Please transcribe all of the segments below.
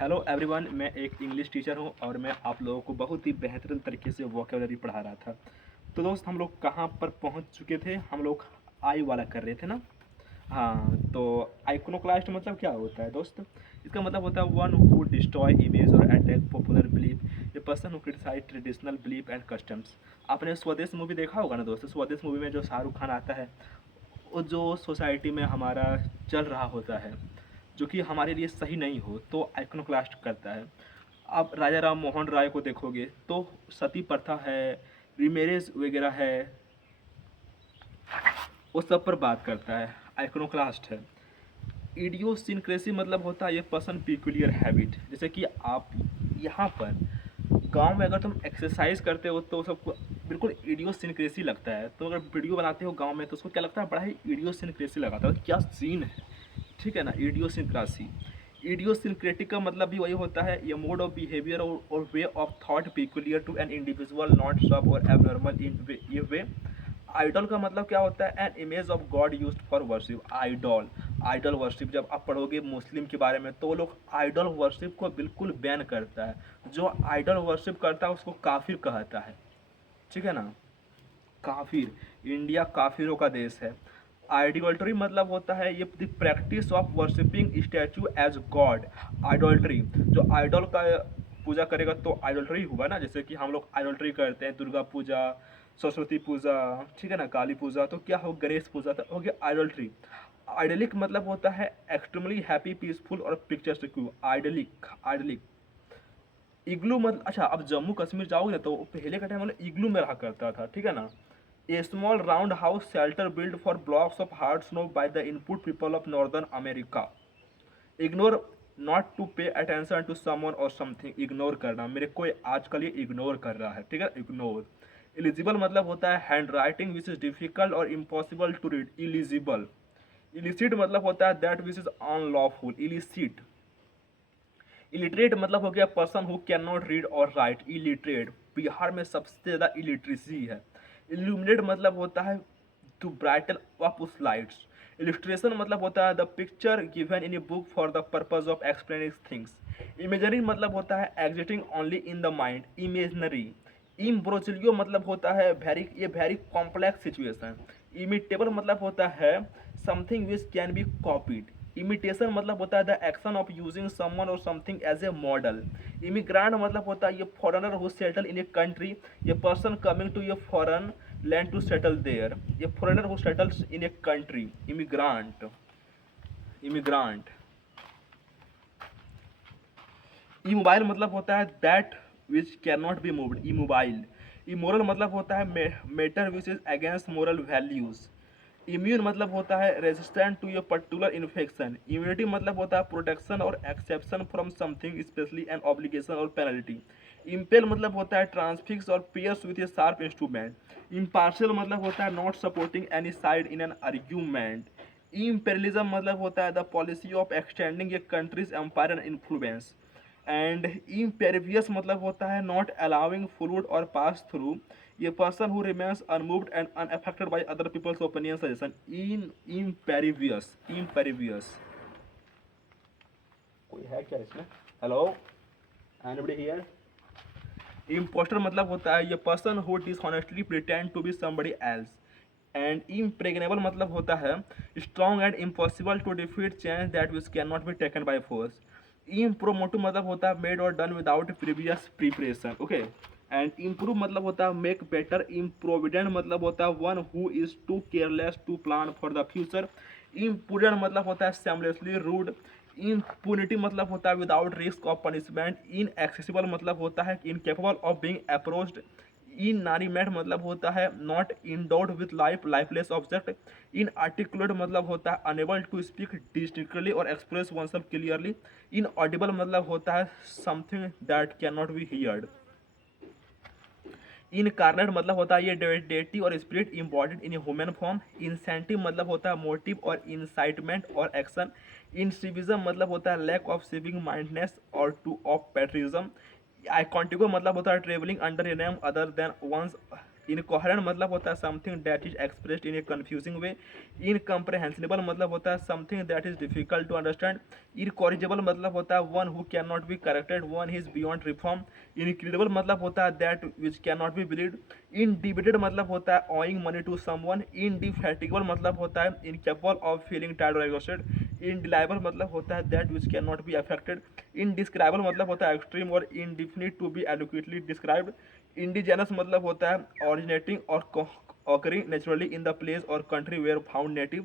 Hello everyone, मैं एक English teacher हूँ और मैं आप लोगों को बहुत ही बेहतरीन तरीके से वोकेबलरी पढ़ा रहा था। तो दोस्त, हम लोग कहाँ पर पहुँच चुके थे? हम लोग आई वाला कर रहे थे ना। हाँ, तो आइकोनोक्लास्ट मतलब क्या होता है दोस्त? इसका मतलब होता है वन हु डिस्ट्रॉय इमेज और attack popular belief, a person who criticize traditional belief and customs. आपने स्वदेश मूवी देखा होगा ना दोस्त। स्वदेश मूवी में जो शाहरुख खान आता है, वो जो सोसाइटी में हमारा चल रहा होता है, जो कि हमारे लिए सही नहीं हो, तो आइकनोक्लास्ट करता है। आप राजा राम मोहन राय को देखोगे तो सती प्रथा है, रिमेरेज वगैरह है, वो सब पर बात करता है, आइकनोक्लास्ट है। इडियोसिनक्रेसी मतलब होता है ये पर्सन पिकुलियर हैबिट। जैसे कि आप यहाँ पर गांव में अगर तुम एक्सरसाइज करते हो तो सबको बिल्कुल इडियोसिनक्रेसी लगता है। तो अगर वीडियो बनाते हो गांव में तो उसको क्या लगता है, बड़ा ही इडियोसिनक्रेसी लगाता है, क्या सीन है। ठीक है ना, इडियोसिनक्रासी। इडियोसिनक्रेटिक का मतलब भी वही होता है, ये मोड ऑफ बिहेवियर और way of thought peculiar to an individual, not सब और एबनॉर्मल इन ये वे। आइडल का मतलब क्या होता है? An image of God used for worship. Idol, idol worship जब आप पढ़ोगे मुस्लिम के बारे में तो वो लोग आइडल वर्शिप को बिल्कुल बैन करता है। जो आइडल वर्शिप करता है उसको काफिर कहता है। ठीक है ना, काफिर। इंडिया काफिरों का देश है। आइडियोल्ट्री मतलब होता है ये the practice of worshipping statue as god. Idolatry, जो आइडल का पूजा करेगा तो आइडोल्ट्री हुआ ना। जैसे कि हम लोग आइडोल्ट्री करते हैं, दुर्गा पूजा, सरस्वती पूजा, ठीक है ना, काली पूजा, तो क्या हो, गणेश पूजा, तो हो गया आइडोल्ट्री। आइडलिक मतलब होता है एक्सट्रीमली हैप्पी, पीसफुल और पिक्चर्स। Idyllic, idyllic. इग्लू मतलब, अच्छा, अब जम्मू कश्मीर जाओगे ना तो पहले का टाइम मतलब इग्लू में रहा करता था। ठीक है ना। A small round house shelter build for blocks of hard snow by the input people of northern America. Ignore, not to pay attention to someone और समथिंग। इग्नोर करना, मेरे को आजकल ये इग्नोर कर रहा है। ठीक है, इग्नोर। इलिजिबल मतलब होता है hand writing which is difficult और impossible to read. Illegible. Illicit मतलब होता है that which is unlawful. Illicit. Illiterate मतलब हो गया person who can not read और राइट। इलिटरेट, बिहार में सबसे ज़्यादा इलिटरेसी है। इल्यूमिनेट मतलब होता है to brighten up lights. Illustration मतलब होता है the picture given in a book for the purpose of explaining things. Imagery मतलब होता है exiting only in the mind. Imaginary. Imbroglio मतलब होता है वेरी, ये वेरी कॉम्प्लेक्स सिचुएशन। इमिटेबल मतलब होता है something which can be copied. Imitation मतलब होता है the action of using someone और something as a model. Immigrant मतलब होता है a foreigner who settle in a country, a person coming to a foreign land to settle there. A foreigner who settles in a country. Immigrant, immigrant. Immobile मतलब होता है that which can not be moved. Immobile. Immoral मतलब होता है matter which is against moral values. Immune मतलब होता है resistant to a particular infection. Immunity मतलब होता है प्रोटेक्शन और exception from something, specially an obligation और पेनल्टी। इम्पेल मतलब होता है ट्रांसफिक्स और pierce with a sharp instrument. Impartial मतलब होता है not supporting any side in an argument. Imperialism मतलब होता है the policy of extending a country's empire and influence. And impervious मतलब होता है नॉट अलाउिंग फ्लूड और pass through, a person who remains unmoved and unaffected by other people's opinion suggestion. In impervious, impervious. कोई है क्या इसमें? Hello, anybody here? Impostor मतलब होता है a person who dishonestly pretend to be somebody else. And impregnable मतलब होता है strong and impossible to defeat change that which can not be taken by force. Impromptu मतलब होता है मेड और done without previous preparation. Okay. And improve मतलब होता है मेक बेटर। इम्प्रोविडेंट मतलब होता है one who is too careless to plan for the future. Imprudent मतलब होता है सेमलेसली रूड। इम्पूनिटी मतलब होता है without risk of punishment. Inaccessible मतलब होता है incapable of being approached. Inanimate मतलब होता है not endowed with life, lifeless object. Inarticulate मतलब होता है अनेबल टू स्पीक डिस्टिंक्टली और express oneself clearly. Inaudible मतलब होता है something that can not be heard. Incarnate मतलब होता है ये डेटी और spirit embodied in human form. Incentive मतलब होता है मोटिव और इंसाइटमेंट और एक्शन। इंसिविज्म मतलब होता है लैक ऑफ सिविंग माइंडनेस और टू ऑफ पैट्रिज्म। आइकॉन्टिको मतलब होता है travelling under a name other than one's incoherent मतलब होता है something that is expressed in a confusing way. Incomprehensible मतलब होता है something that is difficult to understand. Incorrigible मतलब होता है one who can not be corrected, one is beyond reform. Incredible मतलब होता है that which can not be believed. इनडिबेटेड मतलब होता है owing money to someone. Indefatigable मतलब होता है इनकेपेबल ऑफ फीलिंग टायर्ड और एग्जॉस्टेड। इनडिलायबल मतलब होता है that which can not be affected. Indescribable मतलब होता है एक्सट्रीम और indefinite to be adequately described. Indigenous मतलब होता है ऑरिजिनेटिंग और occurring naturally in the place or country where found native.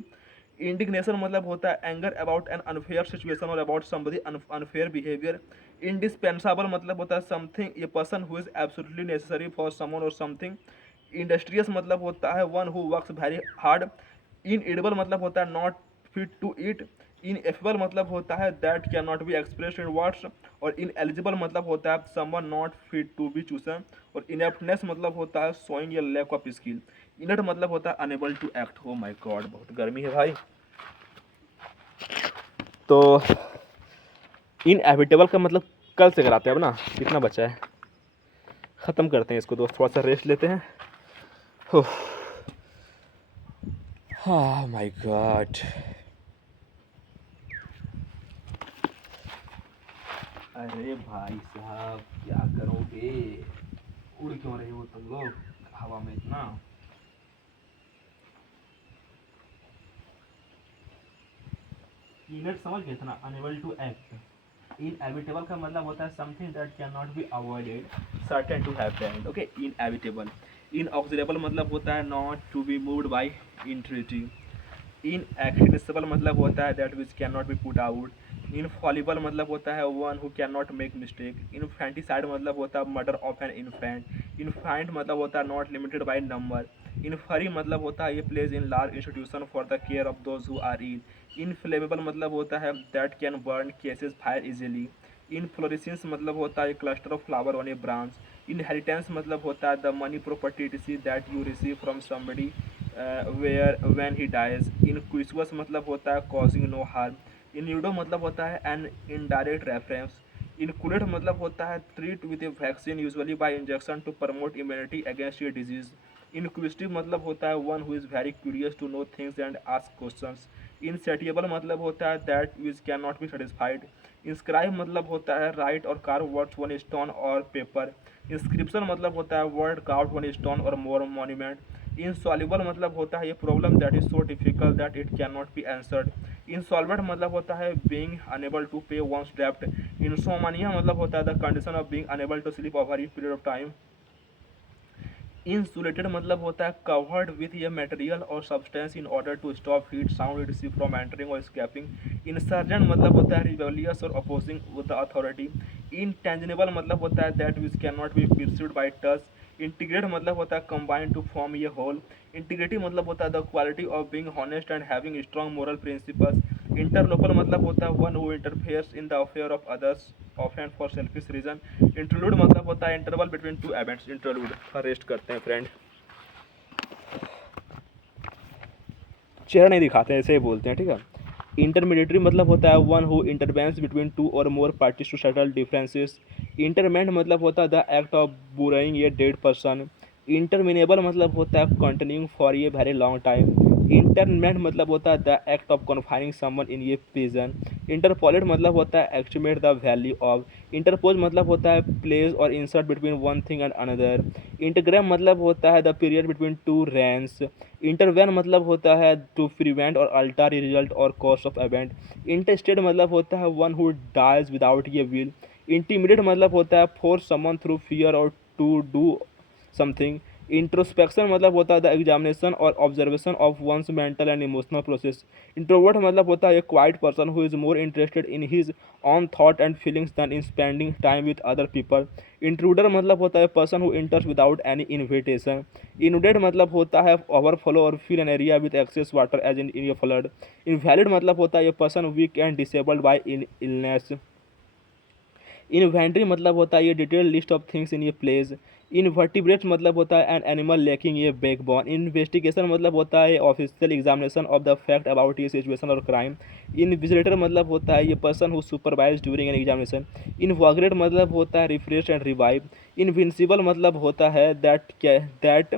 Indignation मतलब होता है anger about an unfair situation और about somebody unfair behaviour. Indispensable मतलब होता है something a person who is absolutely necessary for someone और something. Industrious मतलब होता है one who works very hard. Inedible मतलब होता है not fit to eat. Ineffable मतलब होता है that can not be expressed in words. और इन एलिजिबल मतलब होता है someone not fit to be chosen. और इनएप्टनेस मतलब होता है showing a lack of skill. Inert मतलब होता है unable to act. Oh my God बहुत गर्मी है भाई। तो इनएविटेबल का मतलब कल से कराते हैं अब ना, कितना बचा है, ख़त्म करते हैं इसको दोस्त, थोड़ा सा रेस्ट लेते हैं। हाँ माय गॉड। अरे भाई साहब क्या करोगे, उड़ क्यों रहे हो तुम लोग हवा में इतना। इनट समझ गए थे ना, अनेबल टू एक्ट। इनएविटेबल का मतलब होता है something that can not be avoided, certain to happen. Okay, inevitable. Inexorable मतलब होता है not to be moved by entreaty. Inaccessible मतलब होता है that which can not be put out. Infallible मतलब होता है one who can not make mistake. Infanticide मतलब होता है murder of an infant. Infinite मतलब होता है not limited by number. Infirmary मतलब होता है a place in large institution for the care of those who are ill. Inflammable मतलब होता है that can burn causes fire easily. Inflorescence मतलब होता है cluster of flower on a branch. Inheritance मतलब होता है the money property that you receive from somebody where when he dies. Inquisitive मतलब होता है कॉजिंग नो हार्म। इन्यूडो मतलब होता है एन इनडायरेक्ट रेफरेंस। इनकुलेट मतलब होता है treat with a vaccine usually by injection to promote immunity against a disease. Inquisitive मतलब होता है one who is very curious to know things and ask questions. Insatiable मतलब होता है that which can not be satisfied. Inscribe मतलब होता है write और कार्व वर्ड्स वन स्टोन और पेपर। इंस्क्रिप्शन मतलब होता है वर्ड कार्व्ड वन स्टोन और मोर मॉन्यूमेंट। इनसॉल्युबल मतलब होता है ये problem that is so difficult that it can not be answered. Insolvent मतलब होता है being unable to pay one's डेब्ट। इंसोमानिया मतलब होता है the condition of being unable to sleep over a period of time. Insulated मतलब होता है कवर्ड विथ ये मटेरियल और substance in order to stop heat sound receive from entering और स्केपिंग। इंसर्जेंट मतलब होता है रिबेलियस और opposing with the authority. Intangible मतलब होता है that which can not be perceived by touch. Integrate मतलब होता है combine to form a whole. Integrity मतलब होता है the quality of being honest and having strong moral principles. Interloper मतलब होता है one who interferes in the affair of others often for selfish reason. Interlude मतलब होता है interval between two events. Interlude का रेस्ट करते हैं फ्रेंड, चेहरा नहीं दिखाते हैं, ऐसे ही बोलते हैं, ठीक है। इंटरमीडिएटरी मतलब होता है one who intervenes between two or more parties to settle differences. Interment मतलब होता है the act of burying a dead person. Interminable मतलब होता है continuing for a very long time. Internment मतलब होता है the act of confining someone in a prison. Interpolate मतलब होता है estimate the value of. Interpose मतलब होता है place or insert between one thing and another. Interregnum मतलब होता है the period between two reigns. Intervene मतलब होता है to prevent or alter result or कॉस्ट ऑफ इवेंट। इंटरस्टेट मतलब होता है one who dies without a will. Intimidate मतलब होता है force someone through fear or to do something. Introspection मतलब होता है the examination or observation of one's mental and emotional process. Introvert मतलब होता है a quiet person who is more interested in his on thought and feelings than in spending time with other people. Intruder मतलब होता है person who enters without any invitation. Inundate मतलब होता है overflow or fill an area with excess water as in a flood. Invalid मतलब होता है a person weak and disabled by an illness. Inventory मतलब होता है a detail list of things in a place. Invertebrates मतलब होता है an animal lacking a backbone. Investigation मतलब होता है official examination of the fact about a situation or crime. Invigilator मतलब होता है a person who supervise during an examination. Invigorate मतलब होता है रिफ्रेश एंड रिवाइव। इनविंसिबल मतलब होता है that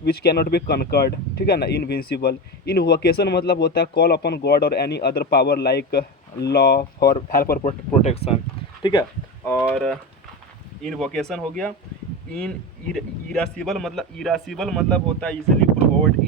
which can not be conquered, ठीक है ना, इनविंसिबल। इनवोकेशन मतलब होता है call upon god or any other power like law for help or protection, ठीक है। और इनवोकेशन हो गया। इन इरासिबल मतलब होता है इजिली प्रोवर्ड।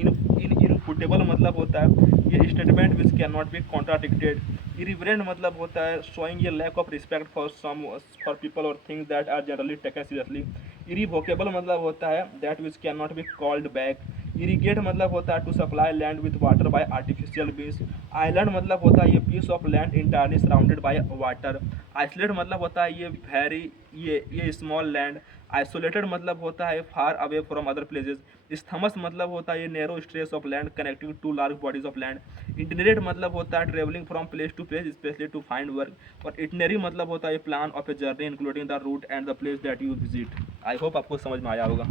इनफुटेबल मतलब होता है a statement which can not be contradicted. Irreverent मतलब होता है showing a lack of respect for people or things that are generally taken seriously. Irrevocable मतलब होता है that which can not be called back. Irrigate मतलब होता है to supply land with water by artificial means. Island मतलब होता है a piece of land entirely surrounded by water. Isolate मतलब होता है ये वेरी ये स्मॉल लैंड। आइसोलेटेड मतलब होता है far away from other places. Isthmus मतलब होता है ये narrow stretch of land connecting to large bodies of land. इंटीरियर मतलब होता है travelling from place to place specially to find work. और इटनरी मतलब होता है plan of a journey including the route and the place that you visit. I hope आपको समझ में आया होगा।